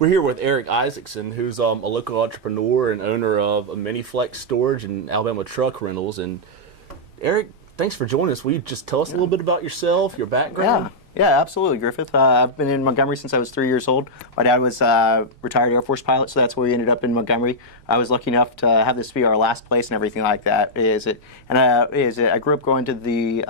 We're here with Eric Isaacson, who's a local entrepreneur and owner of a MiniFlexStorage and Alabama Truck Rentals. And Eric, thanks for joining us. Will you just tell us a little bit about yourself, your background? Yeah, absolutely, Griffith. I've been in Montgomery since I was 3 years old. My dad was a retired Air Force pilot, so that's where we ended up in Montgomery. I was lucky enough to have this be our last place and everything like that. I grew up going to the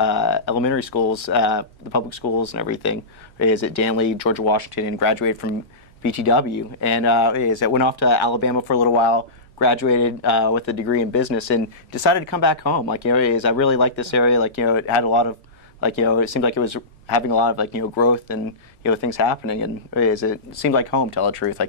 elementary schools, the public schools and everything. Danley, Georgia Washington, and graduated from BTW. And I went off to Alabama for a little while, graduated with a degree in business, and decided to come back home. I really like this area. It had a lot of, it seemed like it was having a lot of growth and things happening, and it seemed like home. Tell the truth,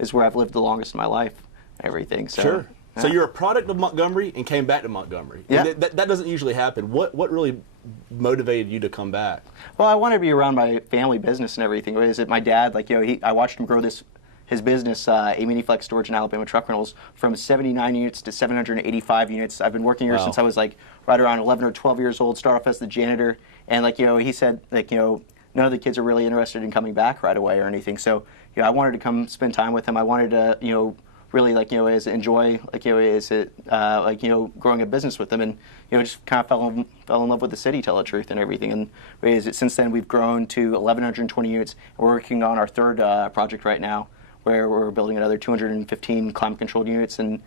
is where I've lived the longest in my life, and everything. So, sure. Yeah. So you're a product of Montgomery and came back to Montgomery. Yeah. That doesn't usually happen. What really motivated you to come back? Well, I wanted to be around my family business and everything. My dad, I watched him grow his business, a MiniFlexStorage and Alabama Truck Rentals, from 79 units to 785 units. I've been working here since I was right around 11 or 12 years old. Started off as the janitor, and he said none of the kids are really interested in coming back right away or anything. So I wanted to come spend time with him. I wanted to really enjoy growing a business with them, and just kind of fell in love with the city, tell the truth, and everything. And since then we've grown to 1,120 units. We're working on our third project right now, where we're building another 215 climate controlled units and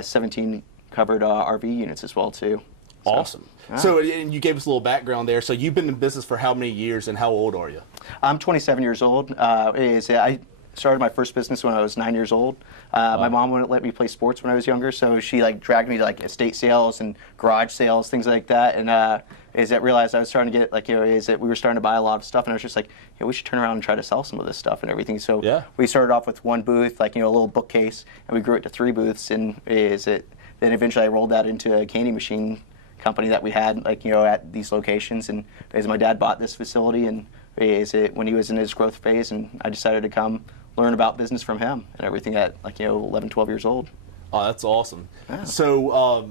17 covered RV units as well too. Awesome. So, and you gave us a little background there. So you've been in business for how many years, and how old are you? I'm 27 years old. I started my first business when I was 9 years old. My mom wouldn't let me play sports when I was younger, so she dragged me to estate sales and garage sales, things like that. And I realized I was starting to get we were starting to buy a lot of stuff, and I was just we should turn around and try to sell some of this stuff and everything. So we started off with one booth, a little bookcase, and we grew it to 3 booths. And then eventually I rolled that into a candy machine company that we had at these locations. And my dad bought this facility, and when he was in his growth phase, and I decided to come learn about business from him and everything at 11, 12 years old. Oh, that's awesome. Yeah. So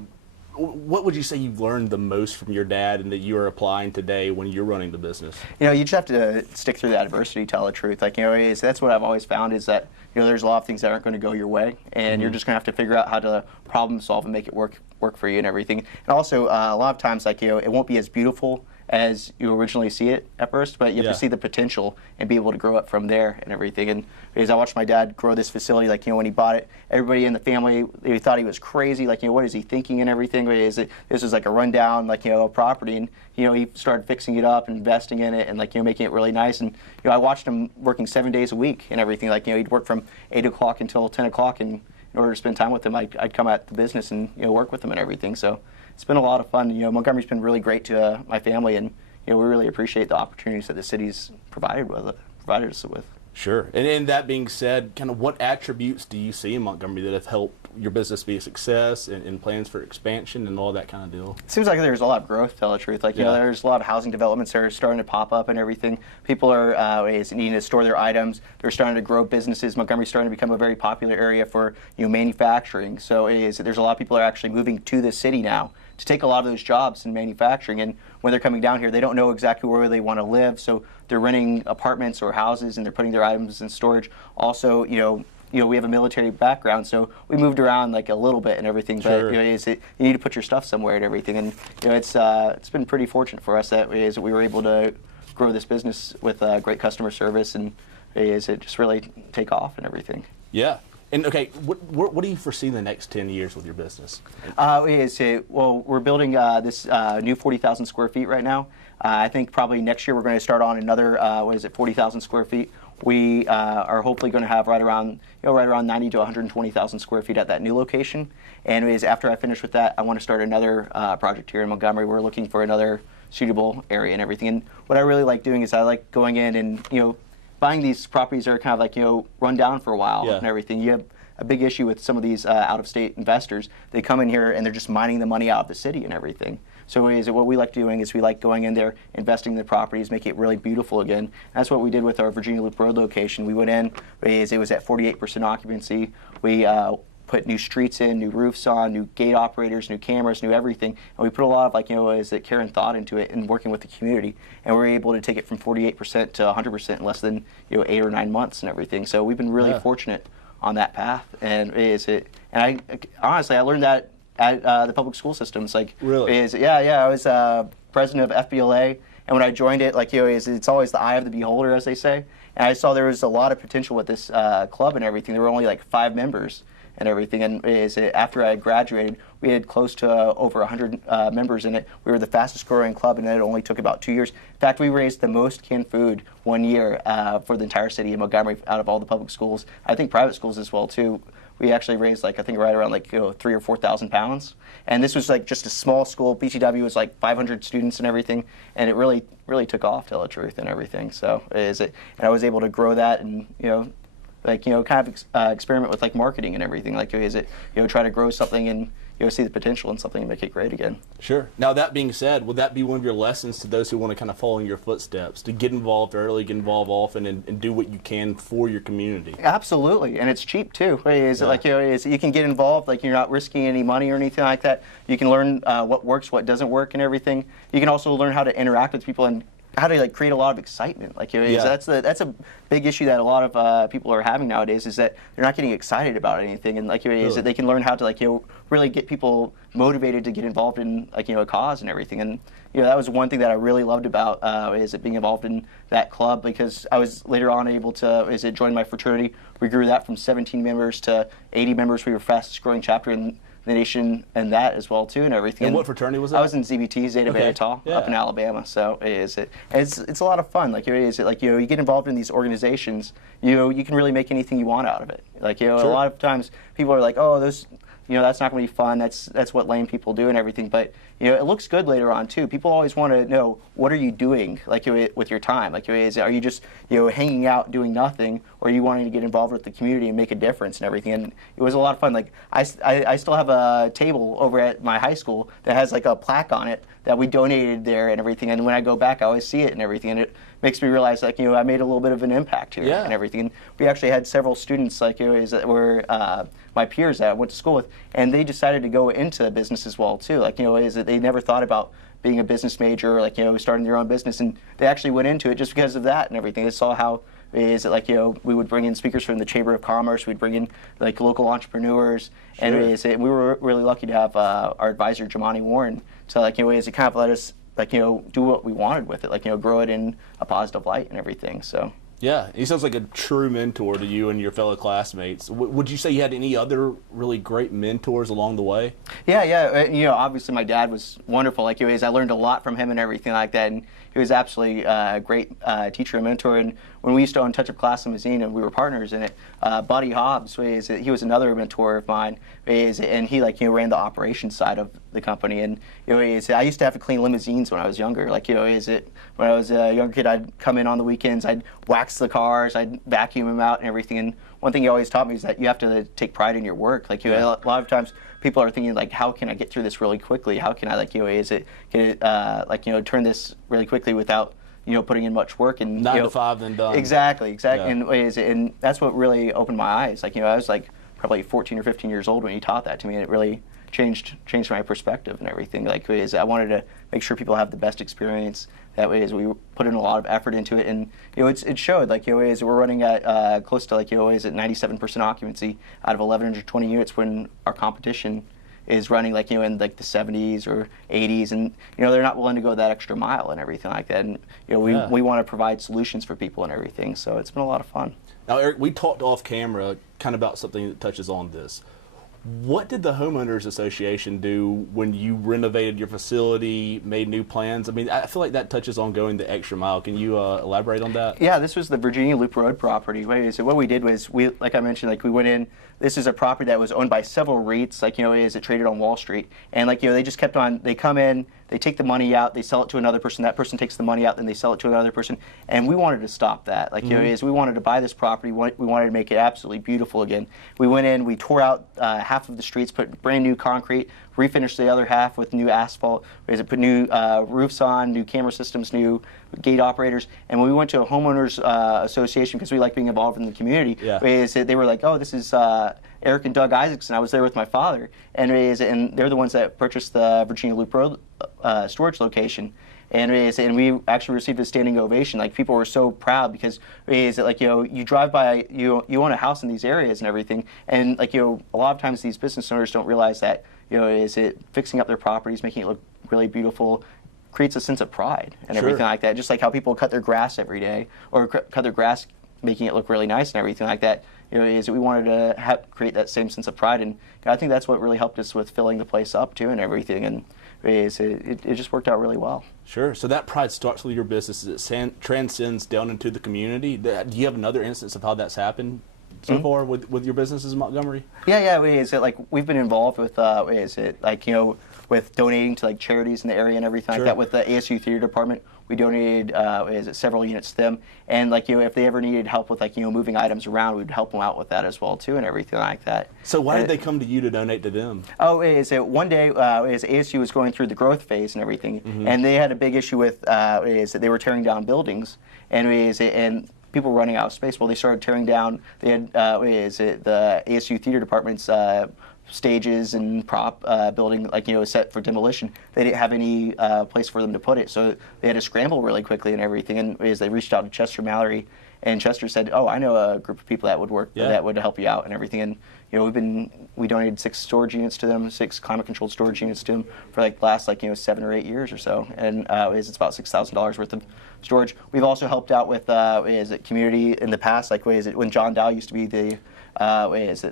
what would you say you've learned the most from your dad and that you are applying today when you're running the business? You just have to stick through the adversity, tell the truth. That's what I've always found, is that there's a lot of things that aren't going to go your way, and you're just going to have to figure out how to problem solve and make it work for you and everything. And also a lot of times it won't be as beautiful as you originally see it at first, but you have to see the potential and be able to grow it from there and everything. And because I watched my dad grow this facility, when he bought it, everybody in the family, they thought he was crazy, what is he thinking and everything. This was a rundown, property, and he started fixing it up, investing in it, and making it really nice. And I watched him working 7 days a week and everything. He'd work from 8 o'clock until 10 o'clock, and in order to spend time with him, I'd come at the business and work with him and everything. So it's been a lot of fun. Montgomery's been really great to my family, and we really appreciate the opportunities that the city's provided us with. Sure. And that being said, kind of what attributes do you see in Montgomery that have helped your business be a success, and plans for expansion and all that kind of deal? It seems like there's a lot of growth, to tell the truth. There's a lot of housing developments that are starting to pop up and everything. People are needing to store their items. They're starting to grow businesses. Montgomery's starting to become a very popular area for manufacturing. So there's a lot of people that are actually moving to the city now to take a lot of those jobs in manufacturing. And when they're coming down here, they don't know exactly where they want to live, so they're renting apartments or houses, and they're putting their items in storage. Also, we have a military background, so we moved around a little bit and everything. Sure. But you need to put your stuff somewhere and everything. And it's been pretty fortunate for us that we were able to grow this business with great customer service, and it just really take off and everything. Yeah. And okay, what do you foresee in the next 10 years with your business? We're building this new 40,000 square feet right now. I think probably next year we're going to start on another 40,000 square feet. We are hopefully going to have right around 90 to 120,000 square feet at that new location. And after I finish with that, I want to start another project here in Montgomery. We're looking for another suitable area and everything. And what I really like doing is I like going in and buying these properties that are kind of run down for a while and everything. You have a big issue with some of these out-of-state investors. They come in here and they're just mining the money out of the city and everything. So what we like doing is we like going in there, investing in the properties, making it really beautiful again. That's what we did with our Virginia Loop Road location. We went in, it was at 48% occupancy. We put new streets in, new roofs on, new gate operators, new cameras, new everything. And we put a lot of care and thought into it and working with the community. And we're able to take it from 48% to 100% in less than 8 or 9 months and everything. So we've been really fortunate on that path. And I honestly, I learned that at the public school systems. Really? I was president of FBLA. And when I joined it, it's always the eye of the beholder, as they say. And I saw there was a lot of potential with this club and everything. There were only 5 members and everything. And after I graduated, we had close to over 100 members in it. We were the fastest growing club, and it only took about 2 years. In fact, we raised the most canned food one year for the entire city of Montgomery out of all the public schools. I think private schools as well, too. We actually raised I think right around 3,000 or 4,000 pounds, and this was just a small school. BTW was 500 students and everything, and it really took off, to tell the truth, and everything. So and I was able to grow that, and kind of experiment with marketing and everything. Try to grow something and see the potential in something and make it great again. Sure. Now, that being said, would that be one of your lessons to those who want to kind of follow in your footsteps, to get involved early, get involved often, and do what you can for your community? Absolutely, and it's cheap too. You can get involved, you're not risking any money or anything like that. You can learn what works, what doesn't work, and everything. You can also learn how to interact with people and how to create a lot of excitement. That's a big issue that a lot of people are having nowadays, is that they're not getting excited about anything, and that they can learn how to really get people motivated to get involved in a cause and everything. And that was one thing that I really loved about being involved in that club, because I was later on able to join my fraternity. We grew that from 17 members to 80 members. We were fastest growing chapter in the nation, and that as well too, and everything. And what fraternity was that? I was in ZBT, Zeta Beta Tau, up in Alabama. So it's a lot of fun. You get involved in these organizations, you can really make anything you want out of it. Sure. A lot of times people are oh, those, that's not going to be fun. That's what lame people do and everything. But it looks good later on too. People always want to know, what are you doing with your time? Are you just hanging out doing nothing, or are you wanting to get involved with the community and make a difference and everything? And it was a lot of fun. I still have a table over at my high school that has a plaque on it that we donated there and everything. And when I go back, I always see it and everything. And it makes me realize I made a little bit of an impact here and everything. And we actually had several students that were my peers that I went to school with, and they decided to go into business as well too. They never thought about being a business major, or starting their own business, and they actually went into it just because of that and everything. They saw how we would bring in speakers from the Chamber of Commerce, we'd bring in local entrepreneurs, and we were really lucky to have our advisor Jamani Warren. So it kind of let us do what we wanted with it, grow it in a positive light and everything. So. Yeah, he sounds like a true mentor to you and your fellow classmates. Would you say you had any other really great mentors along the way? Yeah. Obviously my dad was wonderful. I learned a lot from him and everything like that. And he was absolutely a great teacher and mentor. And when we used to own Touch Up Class Limousine and we were partners in it, Buddy Hobbs, he was another mentor of mine. And he ran the operations side of the company. And I used to have to clean limousines when I was younger. When I was a younger kid, I'd come in on the weekends, I'd wax the cars, I'd vacuum them out and everything. And one thing he always taught me is that you have to take pride in your work. A lot of times people are thinking how can I get through this really quickly? How can I turn this really quickly without putting in much work? And 9 to 5, then done. Exactly. Yeah. And that's what really opened my eyes. I was probably 14 or 15 years old when he taught that to me, and it really changed my perspective and everything. I wanted to make sure people have the best experience. That way, we put in a lot of effort into it, and it showed. We're running at close to at 97% occupancy out of 1,120 units, when our competition is running in the 70s or 80s, and they're not willing to go that extra mile and everything like that. And we want to provide solutions for people and everything. So it's been a lot of fun. Now, Eric, we talked off camera kind of about something that touches on this. What did the Homeowners Association do when you renovated your facility, made new plans? I mean, I feel like that touches on going the extra mile. Can you elaborate on that? Yeah, this was the Virginia Loop Road property. So what we did was, like I mentioned, we went in. This is a property that was owned by several REITs, it traded on Wall Street, and they just kept on. They come in, they take the money out, they sell it to another person, that person takes the money out, then they sell it to another person, and we wanted to stop that. Like, we wanted to buy this property, we wanted to make it absolutely beautiful again. We went in, we tore out half of the streets, put brand new concrete, refinished the other half with new asphalt, put new roofs on, new camera systems, new gate operators, and when we went to a homeowners association, because we like being involved in the community, they were like, oh, this is Eric and Doug Isaacson. I was there with my father, and they're the ones that purchased the Virginia Loop Road storage location. And we actually received a standing ovation. Like, people were so proud because you drive by, you own a house in these areas and everything, and a lot of times these business owners don't realize that fixing up their properties, making it look really beautiful, creates a sense of pride and everything like that. Just like how people cut their grass every day, or cut their grass, making it look really nice and everything like that. We wanted to create that same sense of pride, and I think that's what really helped us with filling the place up too and everything. And it just worked out really well. Sure. So that pride starts with your business. It transcends down into the community. Do you have another instance of how that's happened so far with your businesses in Montgomery? Yeah. We've been involved with with donating to charities in the area and everything like that. With the ASU Theater Department, we donated several units to them, and if they ever needed help with moving items around, we'd help them out with that as well too, and everything like that. So why did they come to you to donate to them? Oh, one day ASU was going through the growth phase and everything, and they had a big issue with they were tearing down buildings, and people were running out of space. Well, they started tearing down. They had the ASU Theater Department's stages and prop building set for demolition. They didn't have any place for them to put it, so they had to scramble really quickly and everything. And they reached out to Chester Mallory, and Chester said, "Oh, I know a group of people that would work that would help you out and everything." And we donated 6 storage units to them, 6 climate-controlled storage units to them for the last 7 or 8 years or so, and it's about $6,000 worth of storage. We've also helped out with community in the past, when John Dow used to be the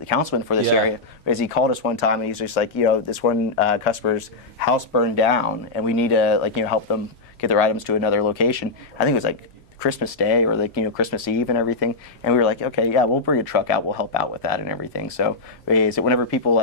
councilman for this area. He called us one time and he's just like, this one customer's house burned down and we need to help them get their items to another location. I think it was Christmas Day or Christmas Eve and everything, and we were like, okay, yeah, we'll bring a truck out, we'll help out with that and everything. So whenever people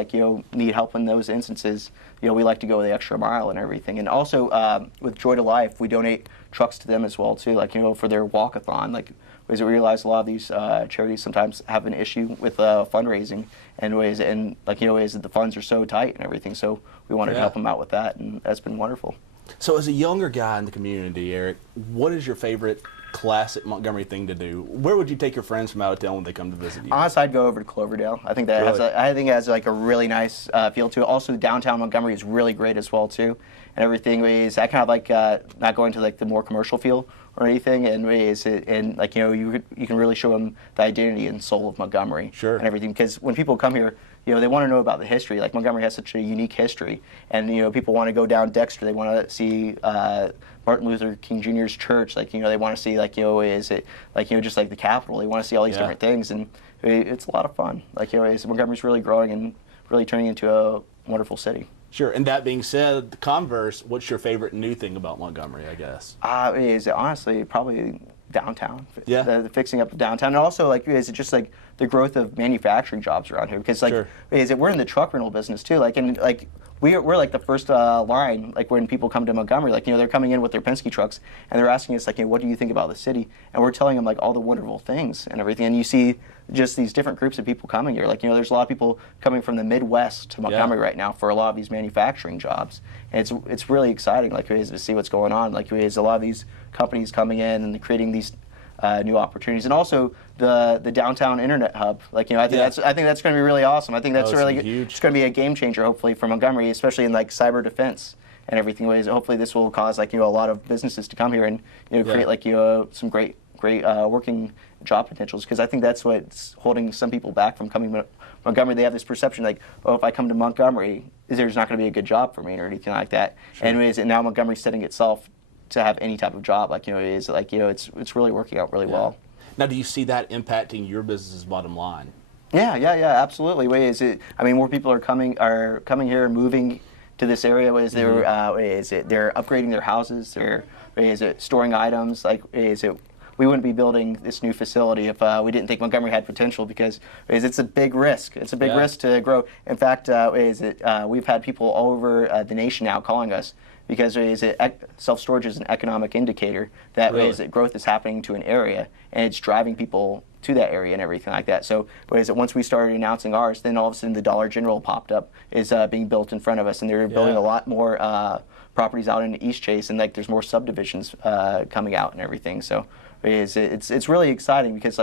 need help in those instances, we like to go the extra mile and everything. And also with Joy to Life, we donate trucks to them as well too, for their walkathon. We realize a lot of these charities sometimes have an issue with fundraising, and the funds are so tight and everything. So we wanted to help them out with that, and that's been wonderful. So as a younger guy in the community, Eric, what is your favorite classic Montgomery thing to do? Where would you take your friends from out of town when they come to visit you? Honestly, I'd go over to Cloverdale. I think that it has a really nice feel to it. Also, downtown Montgomery is really great as well too, and everything is I kind of not going to the more commercial feel or anything, and you can really show them the identity and soul of Montgomery and everything. Because when people come here, they want to know about the history. Montgomery has such a unique history, and people want to go down Dexter. They want to see Martin Luther King Jr.'s church. They want to see just the Capitol. They want to see all these different things, and it's a lot of fun. Montgomery's really growing and really turning into a wonderful city. Sure. And that being said, the converse, what's your favorite new thing about Montgomery, I guess? Is honestly probably downtown. Yeah. The fixing up the downtown, and also is it just the growth of manufacturing jobs around here? Because we're in the truck rental business too. We're the first line. When people come to Montgomery, they're coming in with their Penske trucks and they're asking us what do you think about the city? And we're telling them all the wonderful things and everything. And you see just these different groups of people coming here. There's a lot of people coming from the Midwest to Montgomery right now for a lot of these manufacturing jobs. And it's really exciting. To see what's going on. There's a lot of these companies coming in and creating these new opportunities, and also the downtown internet hub. I think that's going to be really awesome. I think that's really huge. It's going to be a game changer, hopefully, for Montgomery, especially in cyber defense and everything. Hopefully, this will cause a lot of businesses to come here and create some great working job potentials. Because I think that's what's holding some people back from coming to Montgomery. They have this perception if I come to Montgomery, there's not going to be a good job for me or anything like that. Sure. And now Montgomery's setting itself to have any type of job, it's really working out really well. Now, do you see that impacting your business's bottom line? Yeah, absolutely. More people are coming here, moving to this area. They're upgrading their houses. They're storing items. We wouldn't be building this new facility if we didn't think Montgomery had potential, because it's a big risk. It's a big risk to grow. In fact, we've had people all over the nation now calling us because self-storage is an economic indicator that Really? growth is happening to an area, and it's driving people to that area and everything like that. So once we started announcing ours, then all of a sudden the Dollar General popped up, is being built in front of us, and they're building a lot more properties out in East Chase, and there's more subdivisions coming out and everything. So it's really exciting because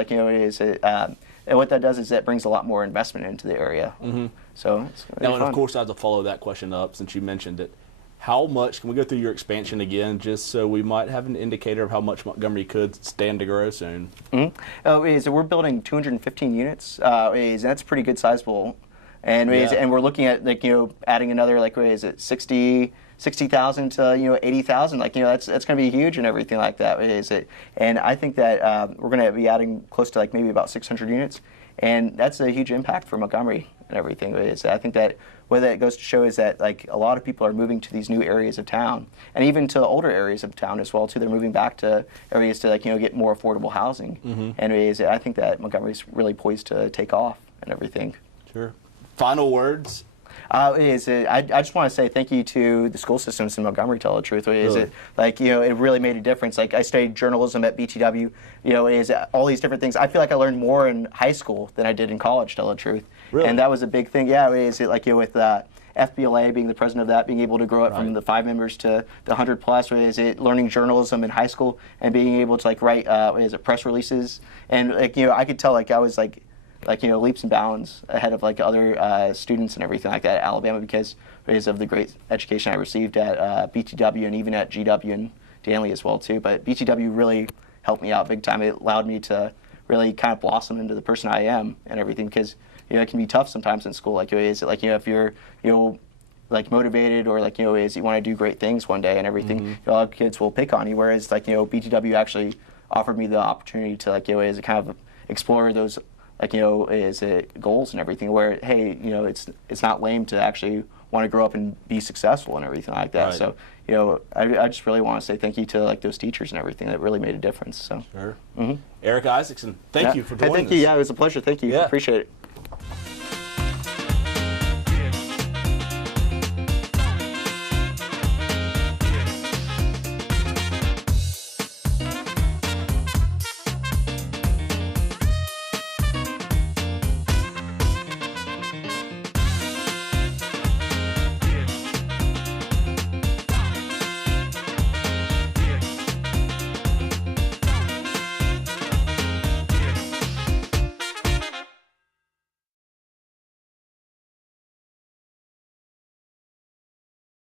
and what that does is that brings a lot more investment into the area. Mm-hmm. So it's now, fun. and of course, I have to follow that question up since you mentioned it. How much, can we go through your expansion again, just so we might have an indicator of how much Montgomery could stand to grow soon? Mm-hmm. So we're building 215 units. That's pretty good sizable. And we're looking at adding another 60,000 to 80,000. That's going to be huge and everything like that. And I think that we're going to be adding close to maybe about 600 units, and that's a huge impact for Montgomery and everything. I think that what that goes to show is that a lot of people are moving to these new areas of town, and even to older areas of town as well too. They're moving back to areas to get more affordable housing. Mm-hmm. And I think that Montgomery's really poised to take off and everything. Sure. Final words. I just want to say thank you to the school systems in Montgomery, to tell the truth. Really? It really made a difference. I studied journalism at BTW, all these different things. I feel like I learned more in high school than I did in college, to tell the truth. Really? And that was a big thing. Yeah, with FBLA, being the president of that, being able to grow it from the 5 members to the 100 plus, learning journalism in high school and being able to write press releases. And I could tell I was leaps and bounds ahead of other students and everything like that at Alabama because of the great education I received at BTW and even at GW and Danley as well too. But BTW really helped me out big time. It allowed me to really kind of blossom into the person I am and everything because it can be tough sometimes in school. If you're motivated or you want to do great things one day and everything, Mm-hmm. a lot of kids will pick on you. Whereas BTW actually offered me the opportunity to kind of explore those goals and everything where, hey, it's not lame to actually want to grow up and be successful and everything like that. Right. So, I just really want to say thank you to those teachers and everything that really made a difference. So. Sure. Mm-hmm. Eric Isaacson, thank you for joining us. Thank you. Yeah, it was a pleasure. Thank you. Yeah. Appreciate it.